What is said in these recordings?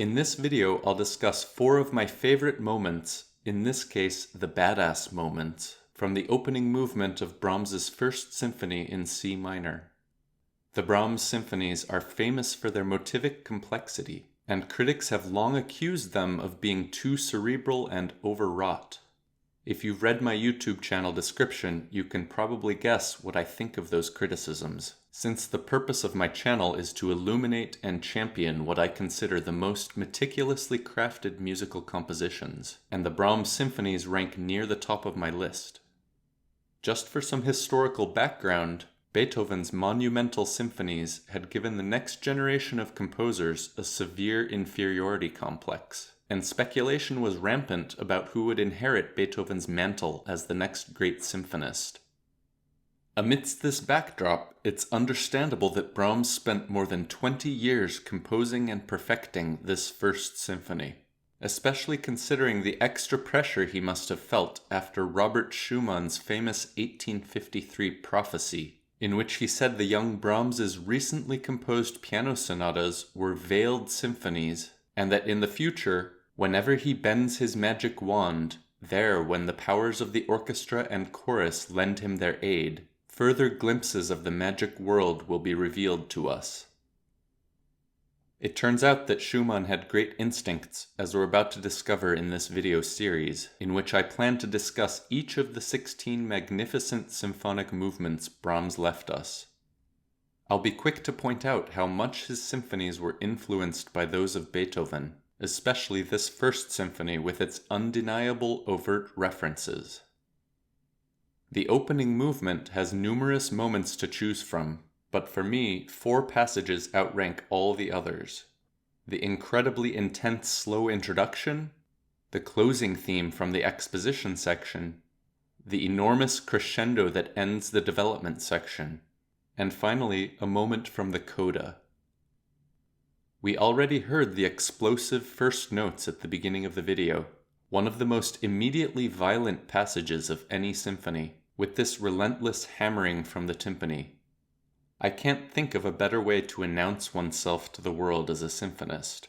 In this video, I'll discuss 4 of my favorite moments, in this case, the badass moments, from the opening movement of Brahms's First Symphony in C minor. The Brahms symphonies are famous for their motivic complexity, and critics have long accused them of being too cerebral and overwrought. If you've read my YouTube channel description, you can probably guess what I think of those criticisms, since the purpose of my channel is to illuminate and champion what I consider the most meticulously crafted musical compositions, and the Brahms symphonies rank near the top of my list. Just for some historical background, Beethoven's monumental symphonies had given the next generation of composers a severe inferiority complex, and speculation was rampant about who would inherit Beethoven's mantle as the next great symphonist. Amidst this backdrop, it's understandable that Brahms spent more than 20 years composing and perfecting this First Symphony, especially considering the extra pressure he must have felt after Robert Schumann's famous 1853 prophecy, in which he said the young Brahms's recently composed piano sonatas were veiled symphonies, and that in the future, whenever he bends his magic wand, there, when the powers of the orchestra and chorus lend him their aid, further glimpses of the magic world will be revealed to us. It turns out that Schumann had great instincts, as we're about to discover in this video series, in which I plan to discuss each of the 16 magnificent symphonic movements Brahms left us. I'll be quick to point out how much his symphonies were influenced by those of Beethoven, especially this First Symphony with its undeniable overt references. The opening movement has numerous moments to choose from, but for me, 4 passages outrank all the others. The incredibly intense slow introduction, the closing theme from the exposition section, the enormous crescendo that ends the development section, and finally, a moment from the Coda. We already heard the explosive first notes at the beginning of the video, one of the most immediately violent passages of any symphony, with this relentless hammering from the timpani. I can't think of a better way to announce oneself to the world as a symphonist.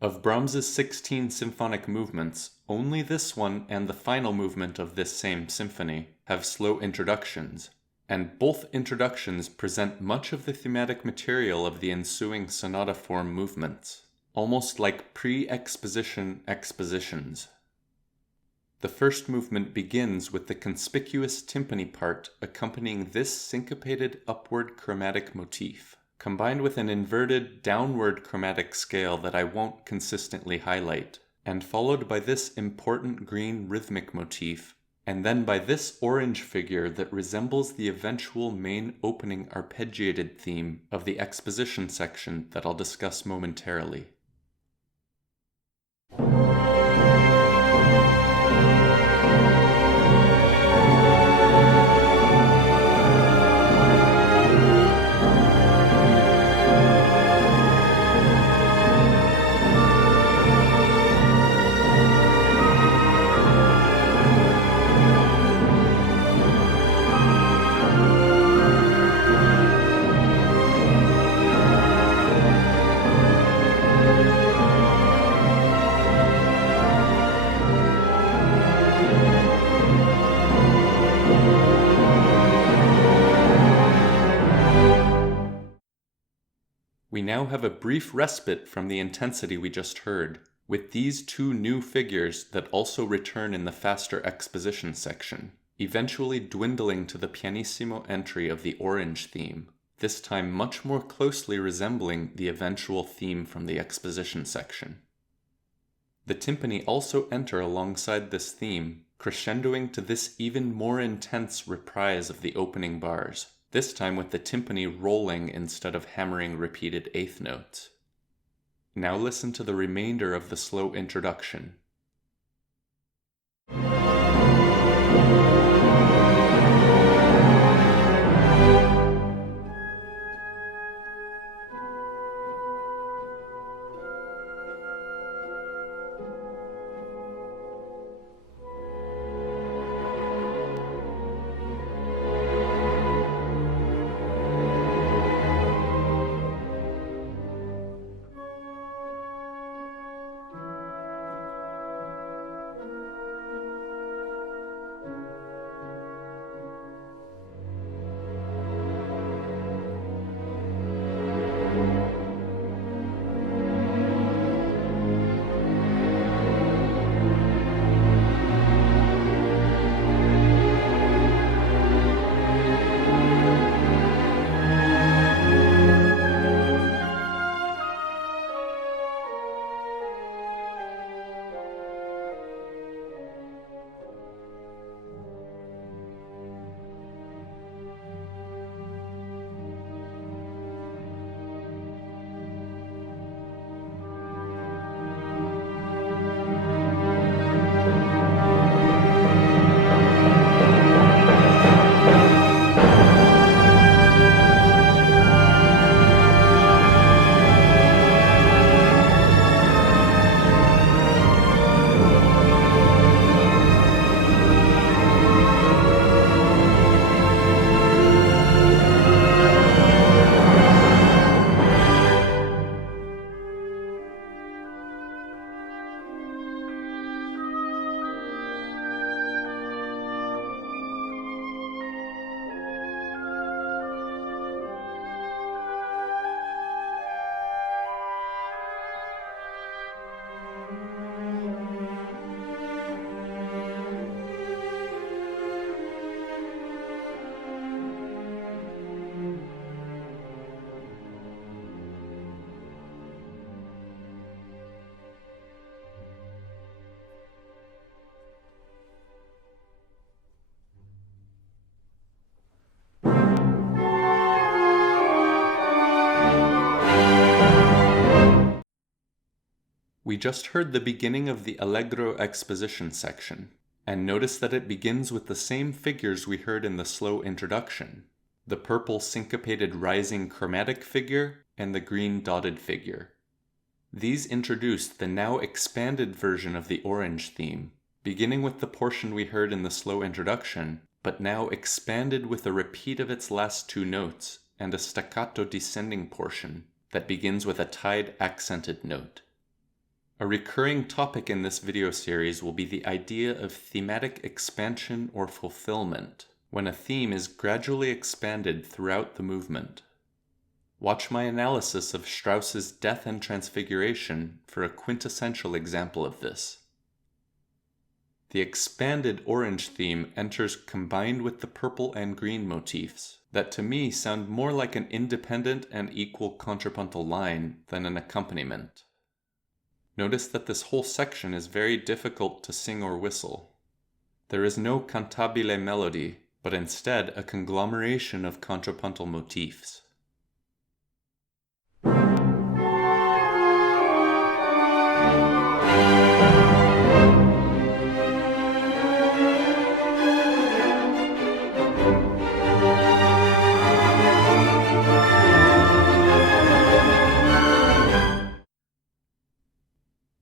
Of Brahms's 16 symphonic movements, only this one and the final movement of this same symphony have slow introductions, and both introductions present much of the thematic material of the ensuing sonata form movements, almost like pre-exposition expositions. The first movement begins with the conspicuous timpani part accompanying this syncopated upward chromatic motif, combined with an inverted downward chromatic scale that I won't consistently highlight, and followed by this important green rhythmic motif, and then by this orange figure that resembles the eventual main opening arpeggiated theme of the exposition section that I'll discuss momentarily. We now have a brief respite from the intensity we just heard, with these 2 new figures that also return in the faster exposition section, eventually dwindling to the pianissimo entry of the orange theme, this time much more closely resembling the eventual theme from the exposition section. The timpani also enter alongside this theme, crescendoing to this even more intense reprise of the opening bars, this time with the timpani rolling instead of hammering repeated eighth notes. Now listen to the remainder of the slow introduction. We just heard the beginning of the Allegro Exposition section, and notice that it begins with the same figures we heard in the slow introduction, the purple syncopated rising chromatic figure and the green dotted figure. These introduced the now expanded version of the orange theme, beginning with the portion we heard in the slow introduction, but now expanded with a repeat of its last two notes and a staccato descending portion that begins with a tied accented note. A recurring topic in this video series will be the idea of thematic expansion or fulfillment, when a theme is gradually expanded throughout the movement. Watch my analysis of Strauss's Death and Transfiguration for a quintessential example of this. The expanded orange theme enters combined with the purple and green motifs that to me sound more like an independent and equal contrapuntal line than an accompaniment. Notice that this whole section is very difficult to sing or whistle. There is no cantabile melody, but instead a conglomeration of contrapuntal motifs.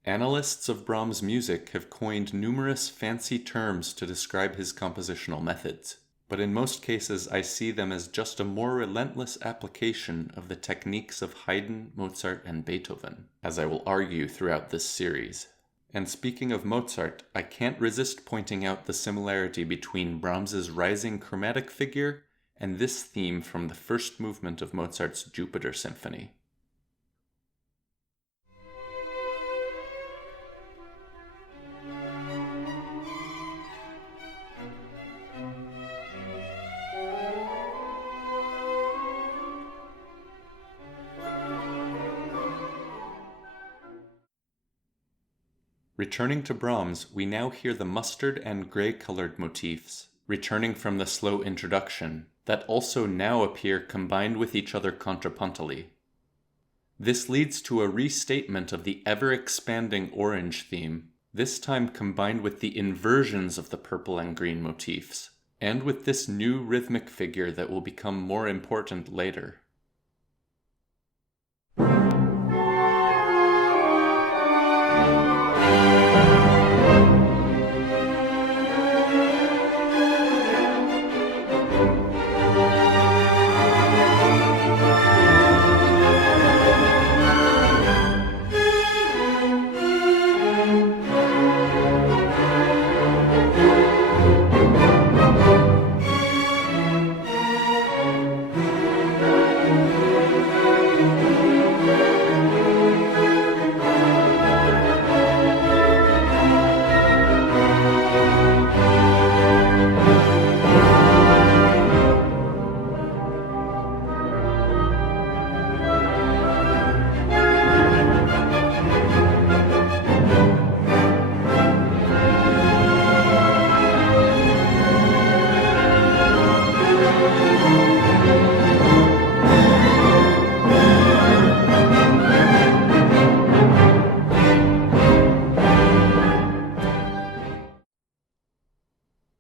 Analysts of Brahms' music have coined numerous fancy terms to describe his compositional methods, but in most cases I see them as just a more relentless application of the techniques of Haydn, Mozart, and Beethoven, as I will argue throughout this series. And speaking of Mozart, I can't resist pointing out the similarity between Brahms's rising chromatic figure and this theme from the first movement of Mozart's Jupiter Symphony. Returning to Brahms, we now hear the mustard and gray-colored motifs, returning from the slow introduction, that also now appear combined with each other contrapuntally. This leads to a restatement of the ever-expanding orange theme, this time combined with the inversions of the purple and green motifs, and with this new rhythmic figure that will become more important later.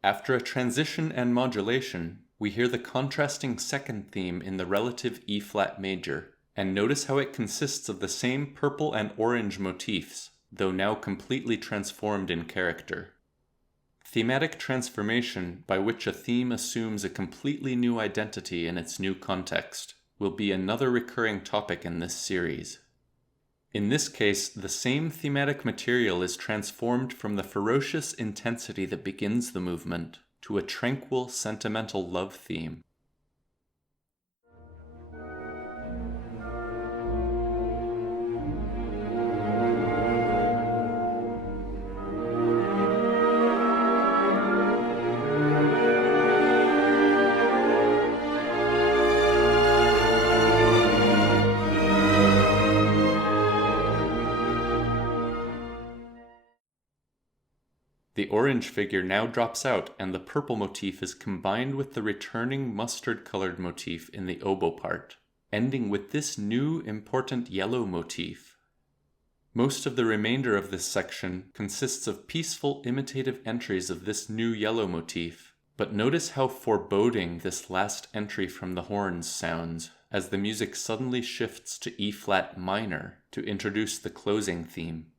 After a transition and modulation, we hear the contrasting second theme in the relative E-flat major, and notice how it consists of the same purple and orange motifs, though now completely transformed in character. Thematic transformation, by which a theme assumes a completely new identity in its new context, will be another recurring topic in this series. In this case, the same thematic material is transformed from the ferocious intensity that begins the movement to a tranquil, sentimental love theme. The orange figure now drops out and the purple motif is combined with the returning mustard-colored motif in the oboe part, ending with this new important yellow motif. Most of the remainder of this section consists of peaceful imitative entries of this new yellow motif, but notice how foreboding this last entry from the horns sounds as the music suddenly shifts to E-flat minor to introduce the closing theme.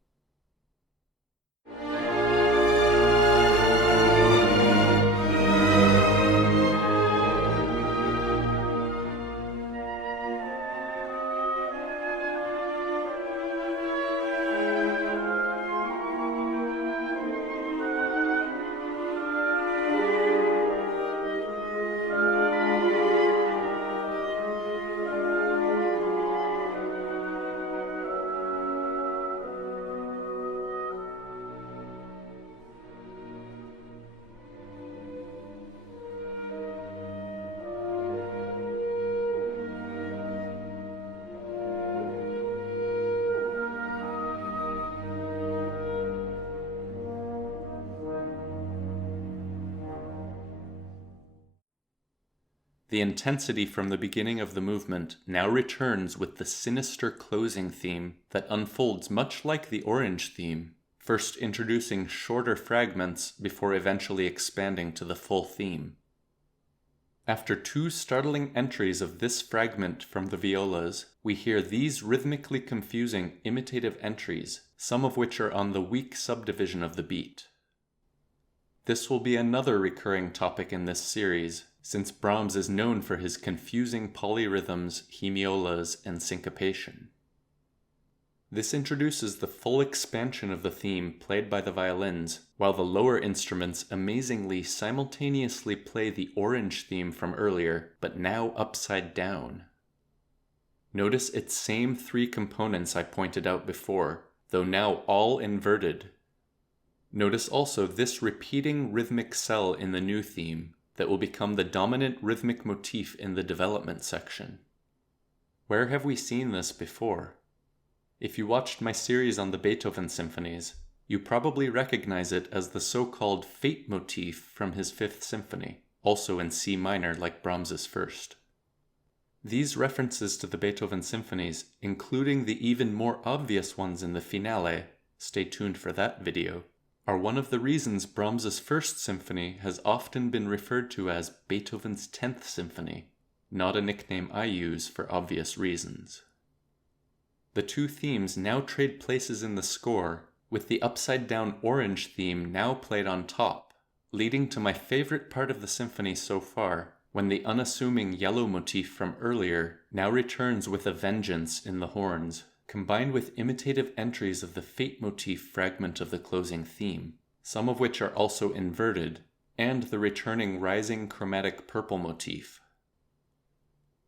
The intensity from the beginning of the movement now returns with the sinister closing theme that unfolds much like the orange theme, first introducing shorter fragments before eventually expanding to the full theme. After two startling entries of this fragment from the violas, we hear these rhythmically confusing imitative entries, some of which are on the weak subdivision of the beat. This will be another recurring topic in this series, since Brahms is known for his confusing polyrhythms, hemiolas, and syncopation. This introduces the full expansion of the theme played by the violins, while the lower instruments amazingly simultaneously play the orange theme from earlier, but now upside down. Notice its same three components I pointed out before, though now all inverted. Notice also this repeating rhythmic cell in the new theme that will become the dominant rhythmic motif in the development section. Where have we seen this before? If you watched my series on the Beethoven symphonies, you probably recognize it as the so-called Fate motif from his Fifth Symphony, also in C minor like Brahms's first. These references to the Beethoven symphonies, including the even more obvious ones in the finale, stay tuned for that video, are one of the reasons Brahms's First Symphony has often been referred to as Beethoven's 10th Symphony, not a nickname I use for obvious reasons. The two themes now trade places in the score, with the upside-down orange theme now played on top, leading to my favorite part of the symphony so far, when the unassuming yellow motif from earlier now returns with a vengeance in the horns, combined with imitative entries of the Fate motif fragment of the closing theme, some of which are also inverted, and the returning rising chromatic purple motif.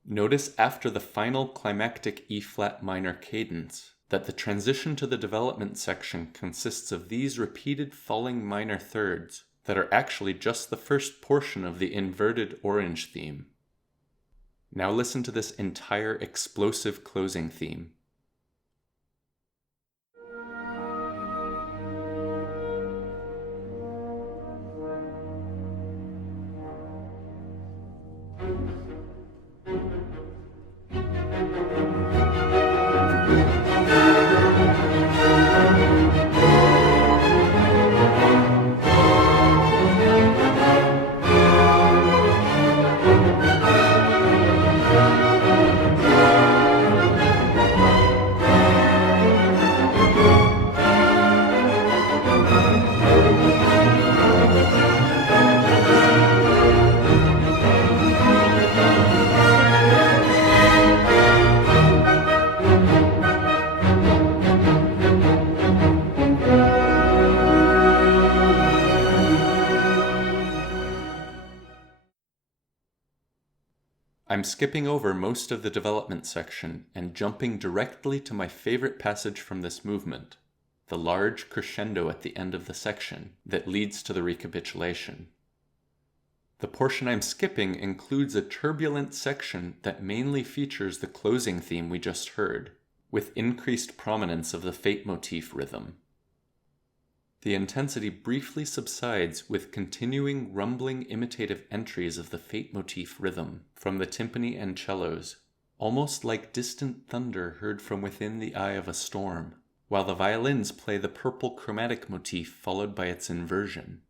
Notice after the final climactic E-flat minor cadence that the transition to the development section consists of these repeated falling minor thirds that are actually just the first portion of the inverted orange theme. Now listen to this entire explosive closing theme. I'm skipping over most of the development section and jumping directly to my favorite passage from this movement, the large crescendo at the end of the section that leads to the recapitulation. The portion I'm skipping includes a turbulent section that mainly features the closing theme we just heard, with increased prominence of the Fate motif rhythm. The intensity briefly subsides with continuing rumbling imitative entries of the Fate motif rhythm from the timpani and cellos, almost like distant thunder heard from within the eye of a storm. while the violins play the purple chromatic motif followed by its inversion.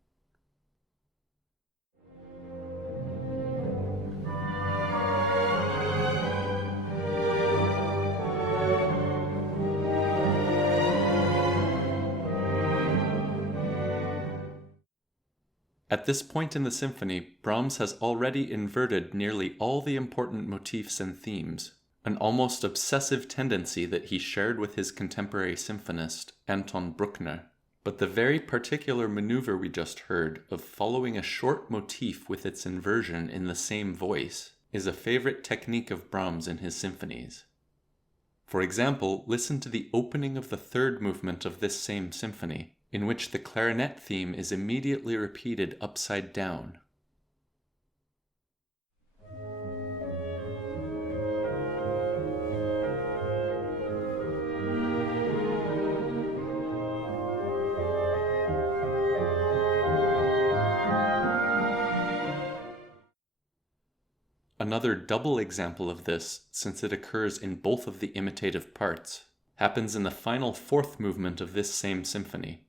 At this point in the symphony, Brahms has already inverted nearly all the important motifs and themes, an almost obsessive tendency that he shared with his contemporary symphonist, Anton Bruckner. But the very particular maneuver we just heard of following a short motif with its inversion in the same voice is a favorite technique of Brahms in his symphonies. For example, listen to the opening of the third movement of this same symphony, in which the clarinet theme is immediately repeated upside down. Another double example of this, since it occurs in both of the imitative parts, happens in the final fourth movement of this same symphony.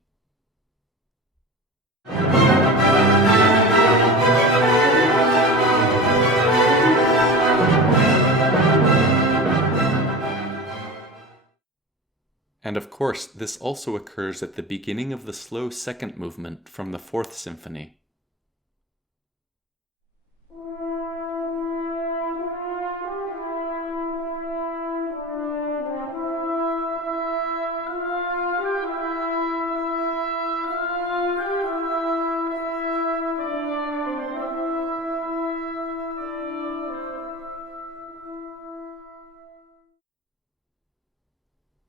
And of course, this also occurs at the beginning of the slow second movement from the Fourth Symphony.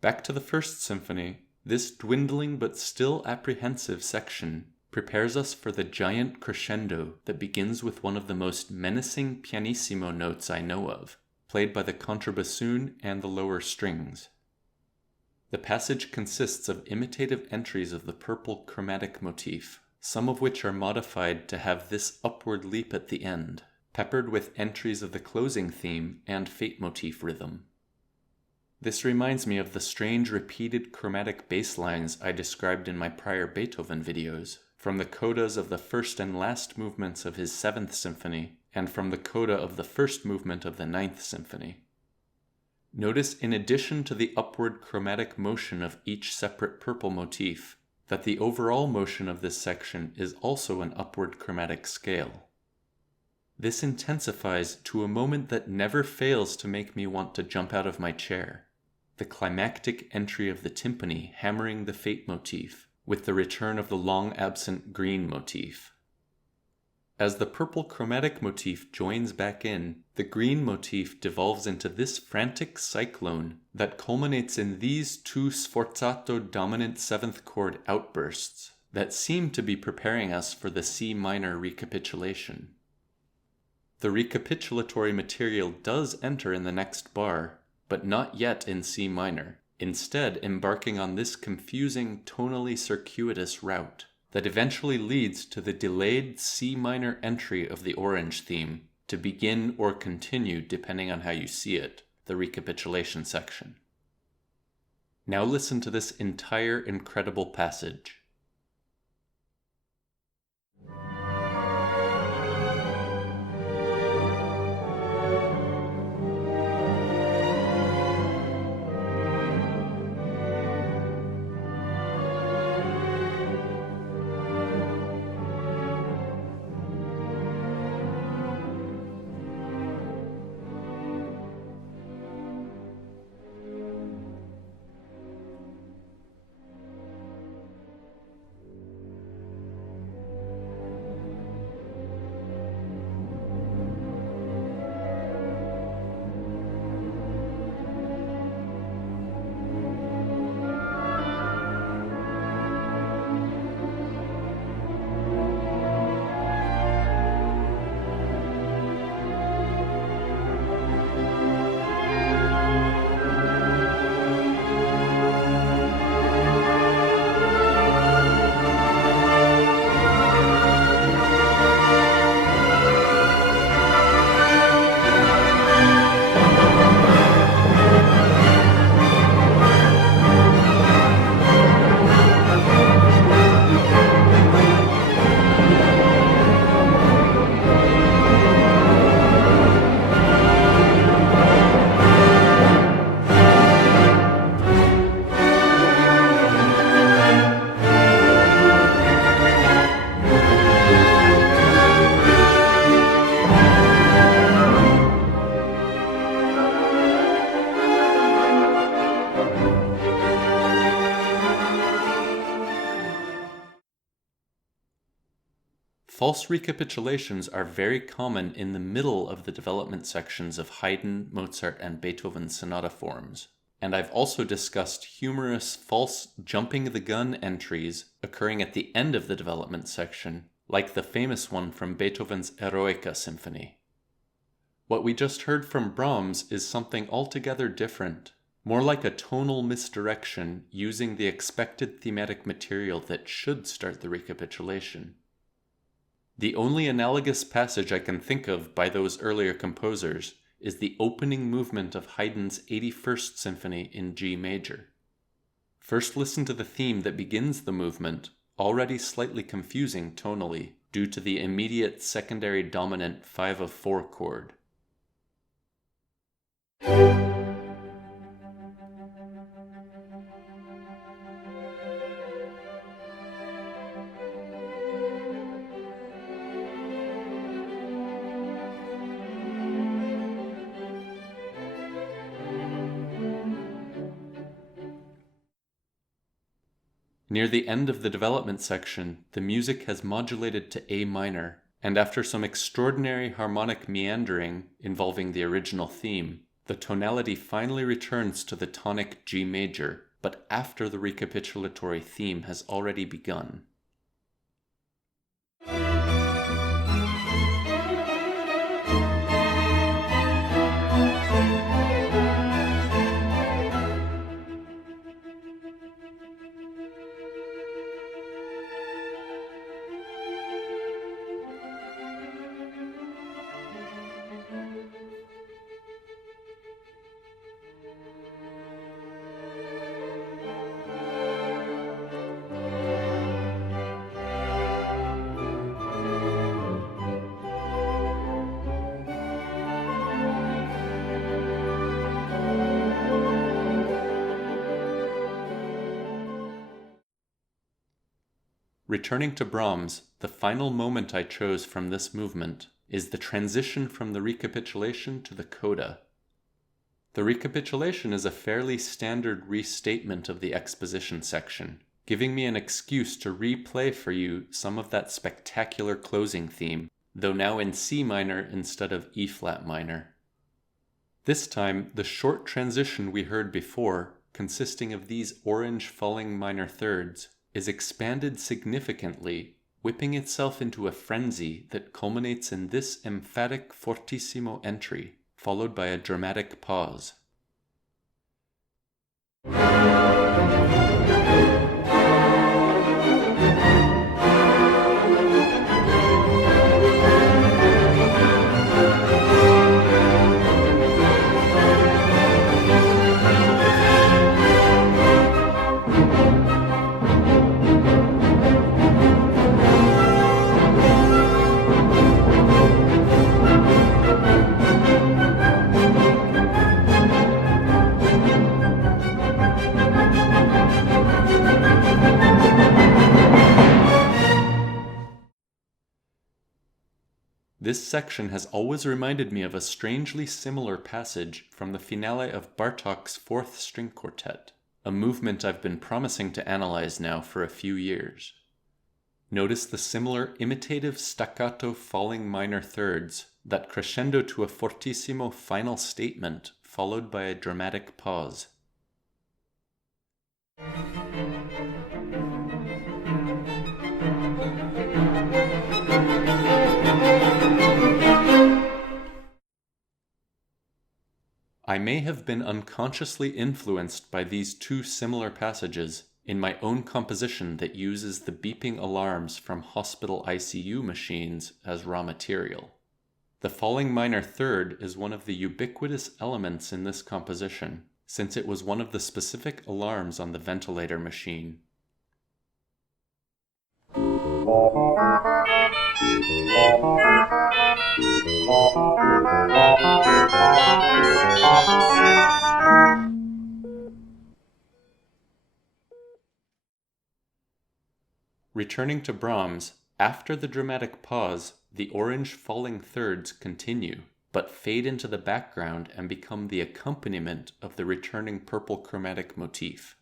Back to the First Symphony, this dwindling but still apprehensive section prepares us for the giant crescendo that begins with one of the most menacing pianissimo notes I know of, played by the contrabassoon and the lower strings. The passage consists of imitative entries of the purple chromatic motif, some of which are modified to have this upward leap at the end, peppered with entries of the closing theme and fate motif rhythm. This reminds me of the strange repeated chromatic bass lines I described in my prior Beethoven videos, from the codas of the first and last movements of his Seventh Symphony, and from the coda of the first movement of the Ninth Symphony. Notice, in addition to the upward chromatic motion of each separate purple motif, that the overall motion of this section is also an upward chromatic scale. This intensifies to a moment that never fails to make me want to jump out of my chair. The climactic entry of the timpani hammering the fate motif, with the return of the long-absent green motif. As the purple chromatic motif joins back in, the green motif devolves into this frantic cyclone that culminates in these two sforzato dominant seventh chord outbursts that seem to be preparing us for the C minor recapitulation. The recapitulatory material does enter in the next bar, but not yet in C minor, instead embarking on this confusing, tonally circuitous route that eventually leads to the delayed C minor entry of the orange theme to begin or continue, depending on how you see it, the recapitulation section. Now listen to this entire incredible passage. false recapitulations are very common in the middle of the development sections of Haydn, Mozart, and Beethoven's sonata forms. And I've also discussed humorous false jumping the gun entries occurring at the end of the development section, like the famous one from Beethoven's Eroica Symphony. What we just heard from Brahms is something altogether different, more like a tonal misdirection using the expected thematic material that should start the recapitulation. The only analogous passage I can think of by those earlier composers is the opening movement of Haydn's 81st Symphony in G major. First listen to the theme that begins the movement, already slightly confusing tonally due to the immediate secondary dominant 5 of 4 chord. Near the end of the development section, the music has modulated to A minor, and after some extraordinary harmonic meandering involving the original theme, the tonality finally returns to the tonic G major, but after the recapitulatory theme has already begun. Returning to Brahms, the final moment I chose from this movement is the transition from the recapitulation to the coda. The recapitulation is a fairly standard restatement of the exposition section, giving me an excuse to replay for you some of that spectacular closing theme, though now in C minor instead of E flat minor. This time, the short transition we heard before, consisting of these orange falling minor thirds, is expanded significantly, whipping itself into a frenzy that culminates in this emphatic fortissimo entry, followed by a dramatic pause. This section has always reminded me of a strangely similar passage from the finale of Bartok's Fourth String Quartet, a movement I've been promising to analyze now for a few years. Notice the similar imitative staccato falling minor thirds that crescendo to a fortissimo final statement followed by a dramatic pause. I may have been unconsciously influenced by these two similar passages in my own composition that uses the beeping alarms from hospital ICU machines as raw material. The falling minor third is one of the ubiquitous elements in this composition, since it was one of the specific alarms on the ventilator machine. Returning to Brahms, after the dramatic pause, the orange falling thirds continue, but fade into the background and become the accompaniment of the returning purple chromatic motif.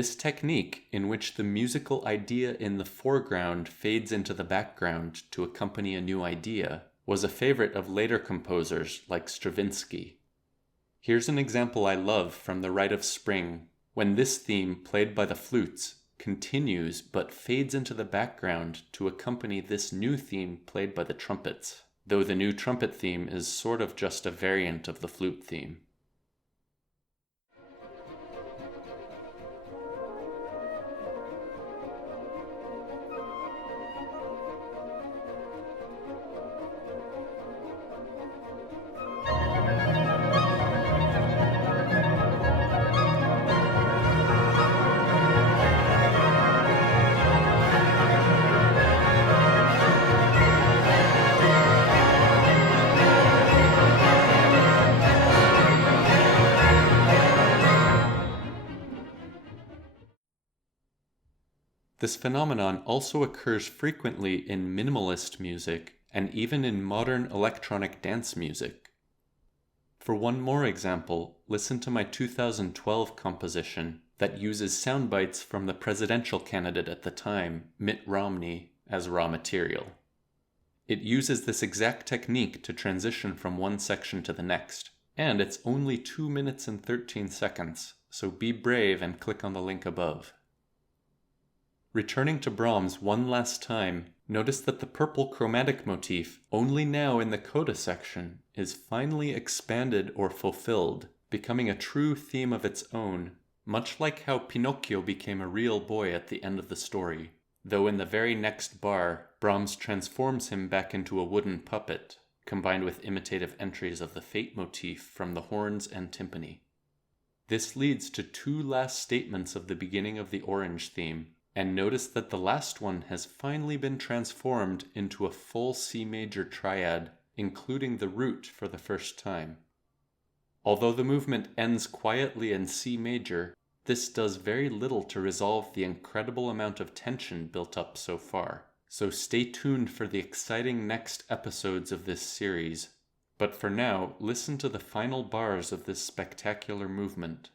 This technique, in which the musical idea in the foreground fades into the background to accompany a new idea, was a favorite of later composers like Stravinsky. Here's an example I love from the Rite of Spring, when this theme, played by the flutes, continues but fades into the background to accompany this new theme played by the trumpets, though the new trumpet theme is sort of just a variant of the flute theme. This phenomenon also occurs frequently in minimalist music and even in modern electronic dance music. For one more example, listen to my 2012 composition that uses sound bites from the presidential candidate at the time, Mitt Romney, as raw material. It uses this exact technique to transition from one section to the next, and it's only 2 minutes and 13 seconds, so be brave and click on the link above. Returning to Brahms one last time, notice that the purple chromatic motif, only now in the Coda section, is finally expanded or fulfilled, becoming a true theme of its own, much like how Pinocchio became a real boy at the end of the story, though in the very next bar, Brahms transforms him back into a wooden puppet, combined with imitative entries of the Fate motif from the horns and timpani. This leads to two last statements of the beginning of the Orange theme, and notice that the last one has finally been transformed into a full C major triad, including the root for the first time. Although the movement ends quietly in C major, this does very little to resolve the incredible amount of tension built up so far. So stay tuned for the exciting next episodes of this series. But for now, listen to the final bars of this spectacular movement.